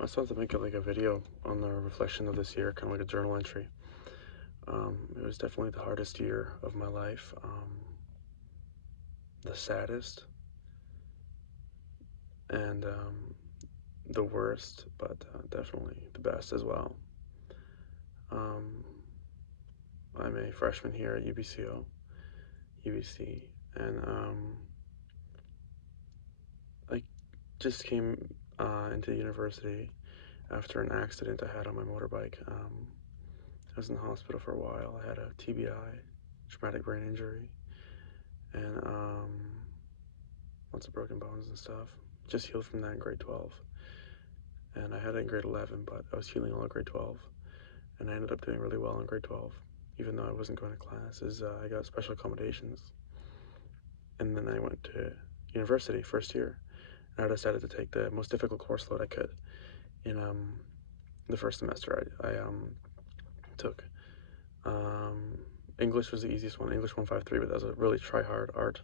I started to make like a video on the reflection of this year, kind of like a journal entry. It was definitely the hardest year of my life, the saddest, and the worst, but definitely the best as well. Um, I'm a freshman here at UBC, and I just came into university after an accident I had on my motorbike. I was in the hospital for a while. I had a TBI, traumatic brain injury, and lots of broken bones and stuff. Just healed from that in grade 12. And I had it in grade 11, but I was healing all of grade 12. And I ended up doing really well in grade 12, even though I wasn't going to classes. I got special accommodations. And then I went to university first year, and I decided to take the most difficult course load I could in the first semester I took. Um, English was the easiest one, English 153, but that was a really try hard art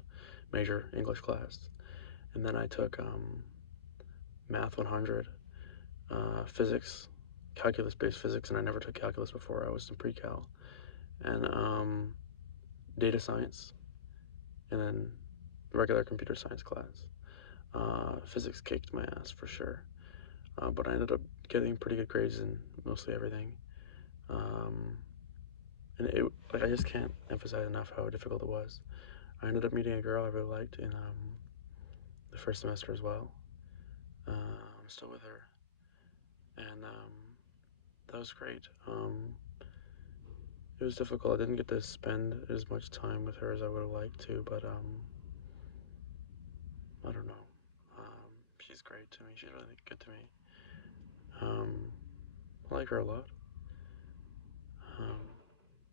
major English class. And then I took Math 100, physics, calculus-based physics, and I never took calculus before. I was in pre-cal, and data science, and then regular computer science class. Physics kicked my ass for sure, but I ended up getting pretty good grades in mostly everything. Um, and it like I just can't emphasize enough how difficult it was. I ended up meeting a girl I really liked in the first semester as well. I'm still with her, and that was great. It was difficult. I didn't get to spend as much time with her as I would have liked to, but I don't know. She's great to me. She's really good to me. Um, I like her a lot. Um,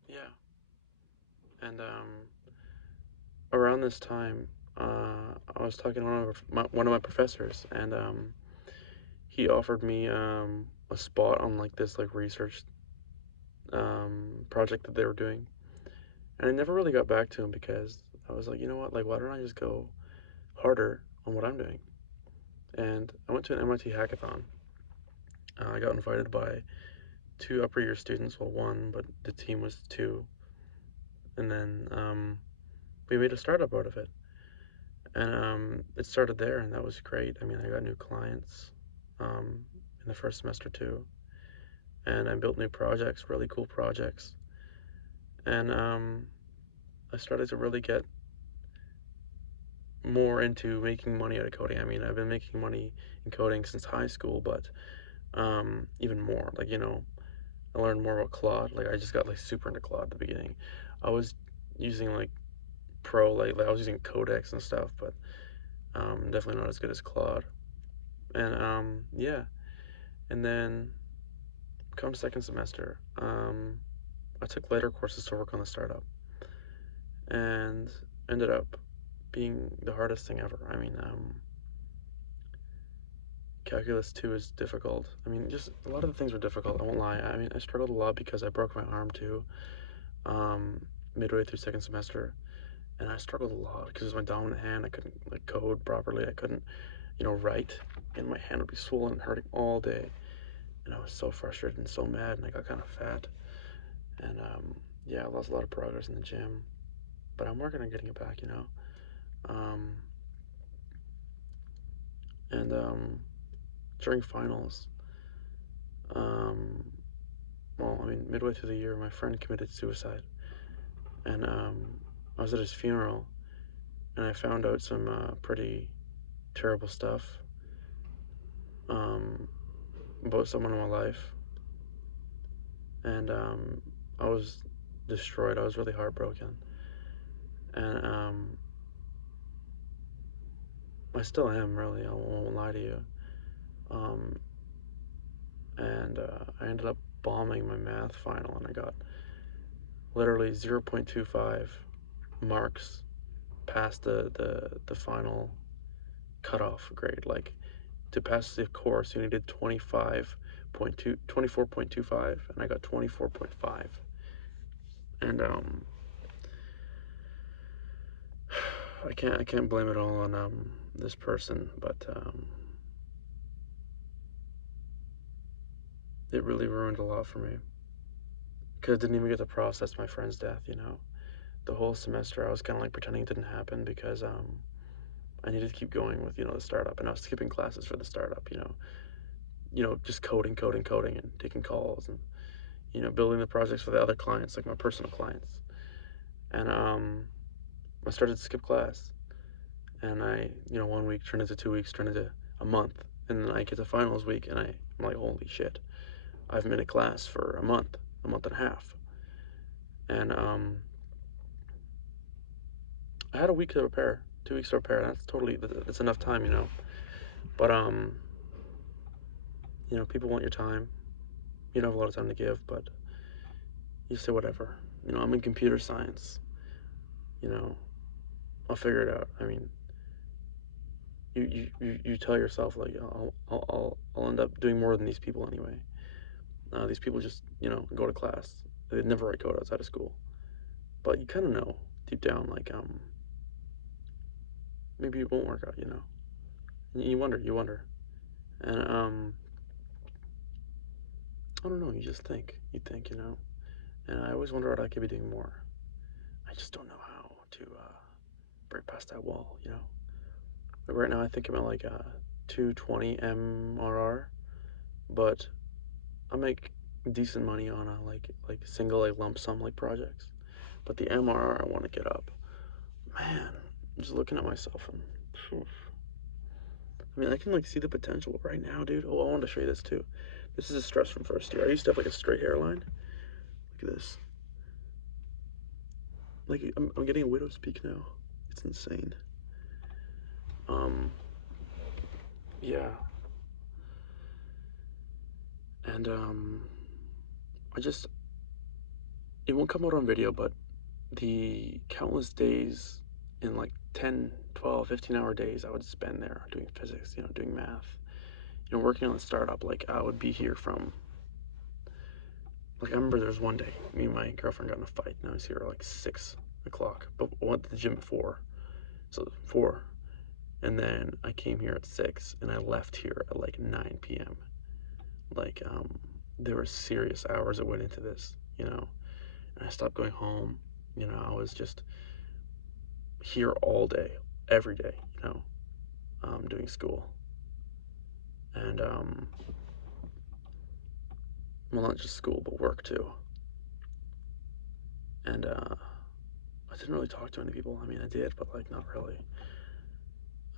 yeah, and around this time, I was talking to one of my professors, and he offered me a spot on like this like research project that they were doing, and I never really got back to him because I was like, you know what, like why don't I just go harder on what I'm doing? And I went to an MIT hackathon. I got invited by two upper year students, well, one, but the team was two. And then we made a startup out of it. And it started there, and that was great. I mean, I got new clients um, in the first semester, too. And I built new projects, really cool projects. And I started to really get more into making money out of coding. I mean, I've been making money in coding since high school, but even more. Like, I learned more about Claude. Like I just got like super into Claude at the beginning. I was using like Pro, like I was using Codex and stuff, but definitely not as good as Claude. And yeah. And then come second semester, I took later courses to work on the startup, and ended up being the hardest thing ever. I mean, calculus 2 is difficult. I mean, just a lot of the things were difficult. I won't lie. I mean, I struggled a lot because I broke my arm too. Um, Midway through second semester, and I struggled a lot because it was my dominant hand. I couldn't like code properly. I couldn't, write, and my hand would be swollen and hurting all day. And I was so frustrated and so mad, and I got kind of fat. And yeah, I lost a lot of progress in the gym, but I'm working on getting it back. Um, and during finals, um, well, I mean, midway through the year, my friend committed suicide, and I was at his funeral, and I found out some pretty terrible stuff um, about someone in my life, and I was destroyed. I was really heartbroken, and I still am really. I won't lie to you. Um, and I ended up bombing my math final, and I got literally 0.25 marks past the final cutoff grade. Like to pass the course, you needed 24.25, and I got 24.5. And I can't blame it all on this person, but it really ruined a lot for me. Because I didn't even get to process my friend's death, you know? The whole semester I was kind of like pretending it didn't happen because I needed to keep going with, you know, the startup, and I was skipping classes for the startup, you know, just coding, and taking calls, and, you know, building the projects for the other clients, like my personal clients. And I started to skip class, and you know, 1 week turned into 2 weeks, turned into a month, and then I get to finals week, and I'm like, holy shit, I've been in class for a month and a half, and I had a week to prepare, 2 weeks to prepare. That's enough time, you know. But you know, people want your time. You don't have a lot of time to give, but you say whatever. You know, I'm in computer science. You know, I'll figure it out. I mean, you tell yourself like I'll end up doing more than these people anyway. These people just, you know, go to class. They never write code outside of school. But you kind of know deep down like maybe it won't work out. You know, you wonder, and I don't know. You think, you know, and I always wonder what I could be doing more. I just don't know how to break past that wall. You know, like right now I think I'm at like a 220 MRR, but I make decent money on a like single like lump sum like projects. But the MRR I want to get up. Man, I'm just looking at myself and phew. I mean, I can like see the potential right now, dude. Oh, I wanted to show you this too. This is a stress from first year. I used to have like a straight hairline. Look at this. Like I'm getting a widow's peak now. It's insane. Um, yeah, and I just it won't come out on video, but the countless days in like 10, 12, 15-hour days I would spend there doing physics, you know, doing math, you know, working on the startup. Like I would be here from, like I remember there was one day, me and my girlfriend got in a fight, and I was here at like 6 o'clock, but I went to the gym at 4, so 4, and then I came here at 6, and I left here at like 9 p.m. Like, there were serious hours that went into this, you know, and I stopped going home, you know, I was just here all day, every day, you know, doing school. And, well, not just school, but work too. And, I didn't really talk to any people. I mean, I did, but, like, not really.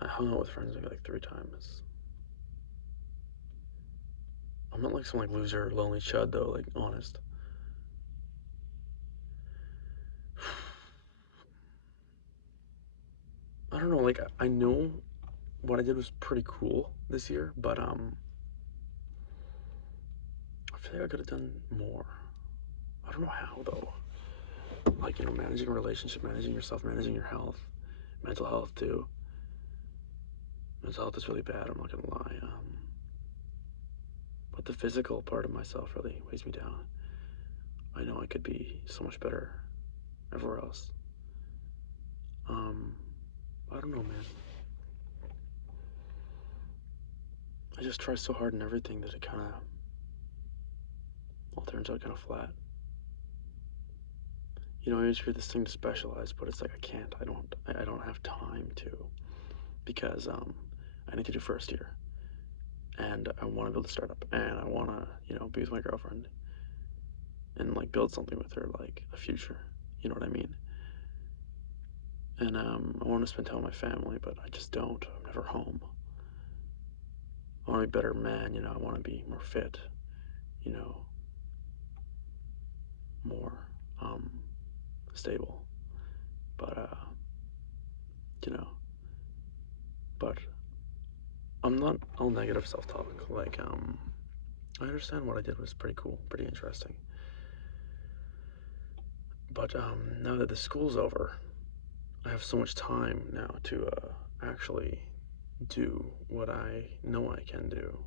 I hung out with friends maybe, like, 3 times. I'm not, like, some, like, loser, lonely chud, though, like, honest. I don't know, like, I know what I did was pretty cool this year, but, I feel like I could have done more. I don't know how, though. Like, you know, managing a relationship, managing yourself, managing your health, mental health too. Mental health is really bad, I'm not gonna lie. But the physical part of myself really weighs me down. I know I could be so much better everywhere else. Um, I don't know, man. I just try so hard in everything that it kind of all turns out kind of flat. You know, I always hear this thing to specialize, but it's like I can't. I don't have time to because I need to do first year, and I want to build a startup, and I want to, you know, be with my girlfriend and like build something with her, like a future. You know what I mean? And I want to spend time with my family, but I just don't. I'm never home. I want to be a better man. You know, I want to be more fit. You know, more um, stable. But you know, but I'm not all negative self-talk. Like I understand what I did was pretty cool, pretty interesting. But now that the school's over, I have so much time now to actually do what I know I can do.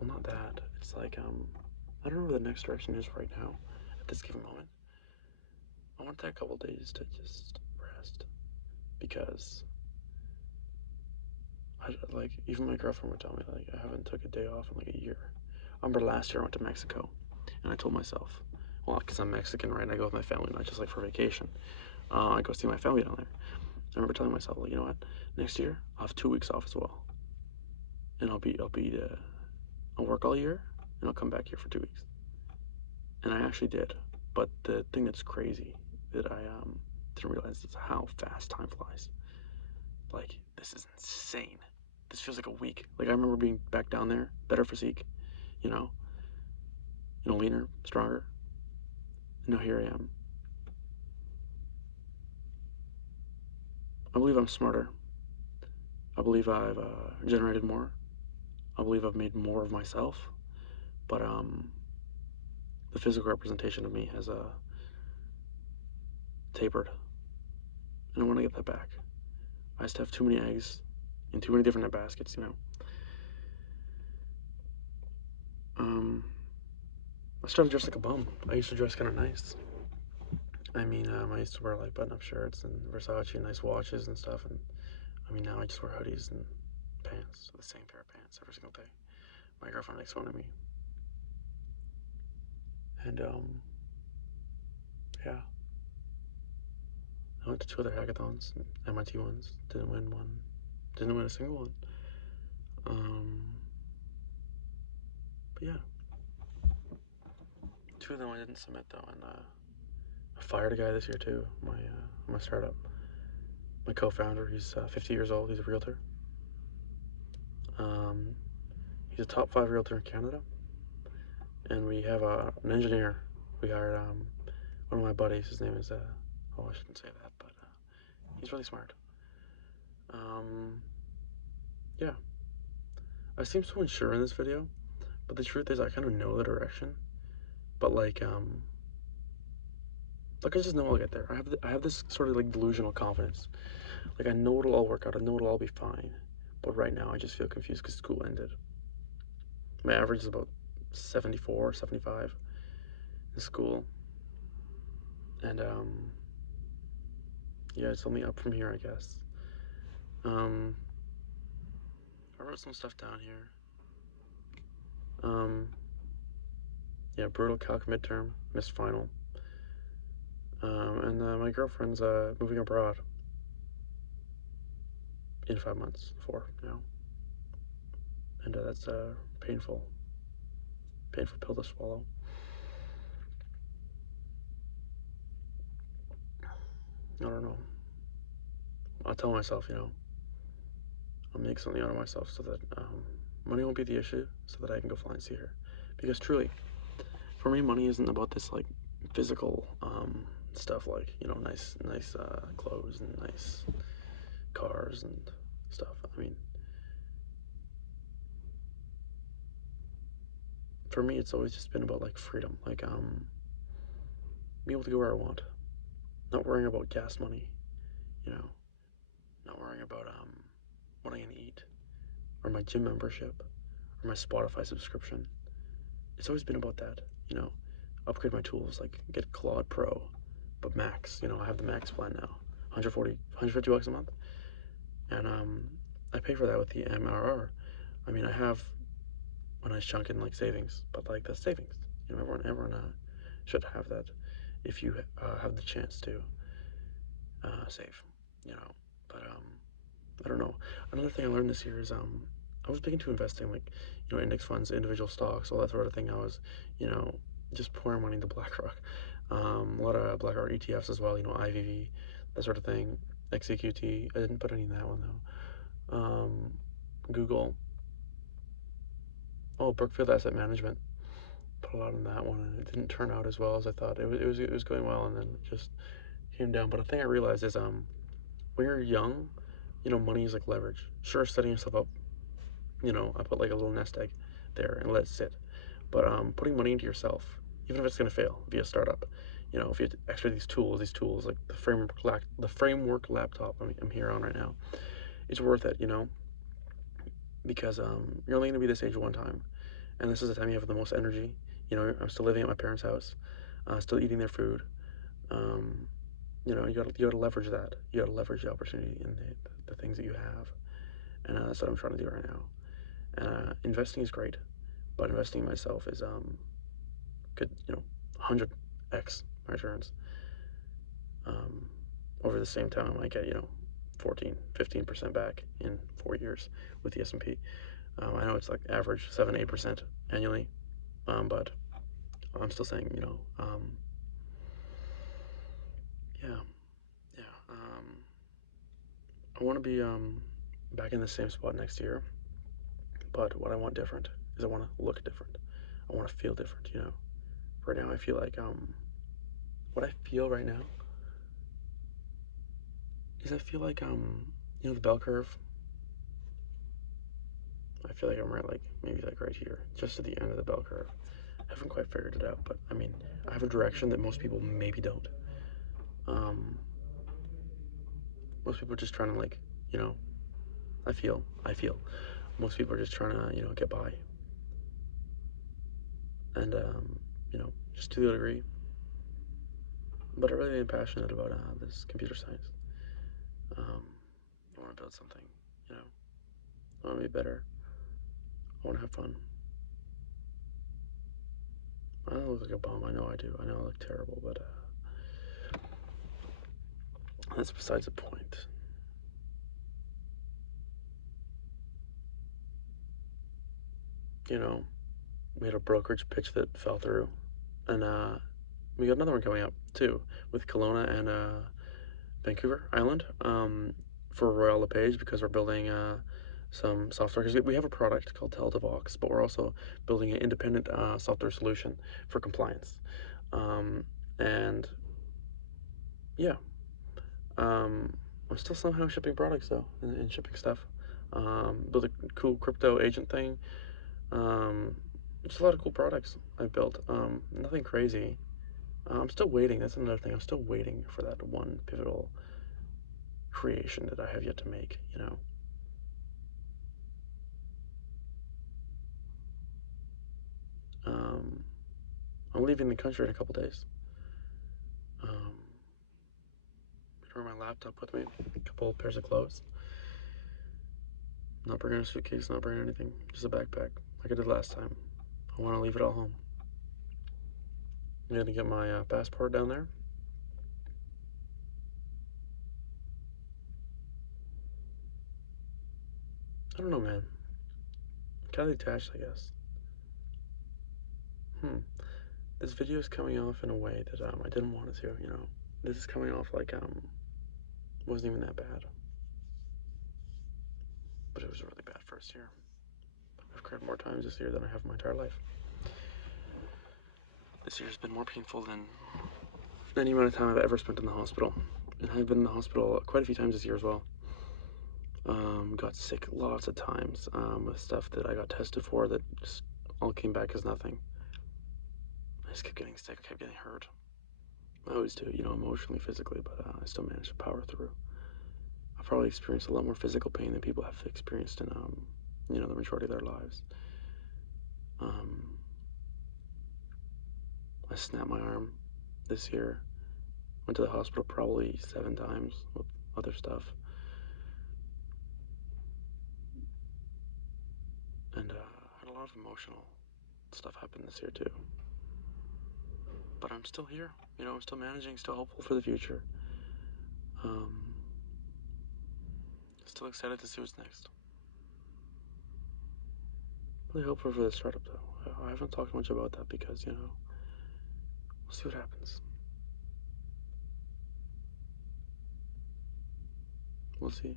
Well, not that. It's like I don't know where the next direction is right now at this given moment. I want that a couple days to just rest because I like even my girlfriend would tell me like I haven't took a day off in like a year. I remember last year I went to Mexico, and I told myself, well, because I'm Mexican, right? And I go with my family, not just like for vacation. I go see my family down there. I remember telling myself, like, you know what? Next year I'll have 2 weeks off as well, and I'll work all year, and I'll come back here for 2 weeks. And I actually did. But the thing that's crazy that I didn't realize is how fast time flies. Like, this is insane. This feels like a week. Like, I remember being back down there, better physique, you know, leaner, stronger. And now here I am. I believe I'm smarter. I believe I've generated more. I believe I've made more of myself. But the physical representation of me has tapered. And I want to get that back. I used to have too many eggs in too many different baskets, you know. I started dressed like a bum. I used to dress kind of nice. I mean, I used to wear like button-up shirts and Versace and nice watches and stuff. And I mean, now I just wear hoodies and pants, the same pair of pants every single day. My girlfriend makes fun of me. And yeah, I went to 2 other hackathons, MIT ones. Didn't win one. Didn't win a single one. But yeah, 2 of them I didn't submit though, and I fired a guy this year too. My startup. My co-founder, he's 50 years old. He's a realtor. He's a top 5 realtor in Canada. And we have an engineer. We hired one of my buddies. His name is, oh, I shouldn't say that, but he's really smart. Yeah. I seem so unsure in this video, but the truth is I kind of know the direction. But like I just know I'll get there. I have this sort of like delusional confidence. Like I know it'll all work out. I know it'll all be fine. But right now I just feel confused because school ended. My average is about 74, 75 in school. And yeah, it's only up from here, I guess. I wrote some stuff down here. Yeah, brutal calc midterm, missed final. And my girlfriend's moving abroad in 5 months, 4 now. And that's painful pill to swallow. I don't know. I'll tell myself, I'll make something out of myself so that money won't be the issue, so that I can go fly and see her. Because truly, for me, money isn't about this like physical stuff, like nice clothes and nice cars and stuff. I mean, for me, it's always just been about like freedom, like being able to go where I want, not worrying about gas money, not worrying about what I'm gonna eat, or my gym membership, or my Spotify subscription. It's always been about that, upgrade my tools, like get Claude Pro, but Max, I have the Max plan now, 140, 150 bucks a month, and I pay for that with the MRR. I mean, I have a nice chunk in like savings, but like that's savings. Everyone should have that if you have the chance to save. But I don't know. Another thing I learned this year is I was big into investing, like index funds, individual stocks, all that sort of thing. I was just pouring money into BlackRock, a lot of BlackRock ETFs as well. IVV, that sort of thing. XEQT. I didn't put any in that one though. Google. Oh, Brookfield Asset Management. Put a lot in that one, and it didn't turn out as well as I thought. It was going well, and then it just came down. But the thing I realized is when you're young, money is like leverage. Sure, setting yourself up. I put like a little nest egg there and let it sit. But putting money into yourself, even if it's gonna fail via startup, if you extra these tools like the framework laptop I'm here on right now, it's worth it, because you're only gonna be this age one time, and this is the time you have the most energy. I'm still living at my parents' house, still eating their food. You gotta leverage that. You gotta leverage the opportunity and the things that you have, and that's what I'm trying to do right now. Investing is great, but investing in myself is could 100x my returns. Over the same time, I might get 14, 15% back in 4 years with the S&P. I know it's like average 7, 8% annually, but I'm still saying yeah, yeah. I want to be back in the same spot next year, but what I want different is I want to look different. I want to feel different. Right now I feel like what I feel right now is I feel like the bell curve. I feel like I'm right, like maybe like right here, just at the end of the bell curve. I haven't quite figured it out, but I mean, I have a direction that most people maybe don't. Most people are just trying to I feel most people are just trying to get by, and just to the degree. But I really am passionate about this computer science. I want to build something, you know. I want to be better. I want to have fun. I don't look like a bum. I know I do. I know I look terrible, but that's besides the point. We had a brokerage pitch that fell through, and we got another one coming up too with Kelowna and Vancouver Island for Royal LePage, because we're building some software. Because we have a product called TelDevox, but we're also building an independent software solution for compliance. And yeah, I'm still somehow shipping products though, and shipping stuff. Built a cool crypto agent thing. Just a lot of cool products I've built. Nothing crazy. I'm still waiting. That's another thing. I'm still waiting for that one pivotal creation that I have yet to make. I'm leaving the country in a couple days. Um, bring my laptop with me, a couple of pairs of clothes. Not bringing a suitcase, not bringing anything, just a backpack, like I did last time. I want to leave it all home. I'm gonna get my passport down there. I don't know, man. Kind of detached, I guess. This video is coming off in a way that I didn't want it to. This is coming off like wasn't even that bad, but it was a really bad first year. I've cried more times this year than I have my entire life. This year's been more painful than any amount of time I've ever spent in the hospital, and I've been in the hospital quite a few times this year as well. Got sick lots of times with stuff that I got tested for that just all came back as nothing. I just kept getting sick, I kept getting hurt. I always do, emotionally, physically, but I still managed to power through. I've probably experienced a lot more physical pain than people have experienced in, the majority of their lives. I snapped my arm this year. Went to the hospital probably 7 times with other stuff. And had a lot of emotional stuff happen this year too. But I'm still here. I'm still managing, still hopeful for the future. Still excited to see what's next. Really hopeful for the startup though. I haven't talked much about that because, we'll see what happens. We'll see.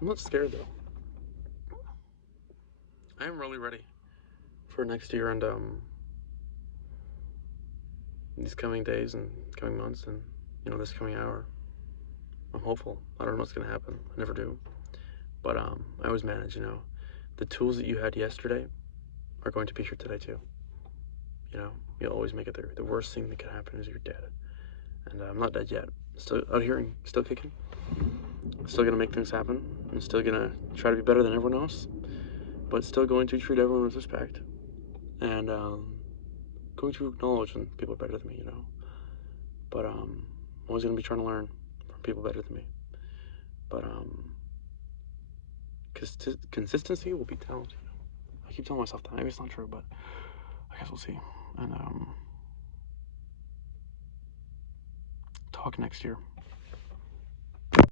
I'm not scared though. I am really ready for next year and these coming days and coming months and this coming hour. I'm hopeful. I don't know what's gonna happen. I never do. But I always manage, The tools that you had yesterday are going to be here today too. You'll always make it through. The worst thing that could happen is you're dead. And I'm not dead yet. Still out here and still kicking. Still gonna make things happen. I'm still gonna try to be better than everyone else. but still going to treat everyone with respect, and going to acknowledge when people are better than me, you know. But I'm always going to be trying to learn from people better than me. But consistency will be talent. You know? I keep telling myself that. Maybe it's not true, but I guess we'll see. And talk next year.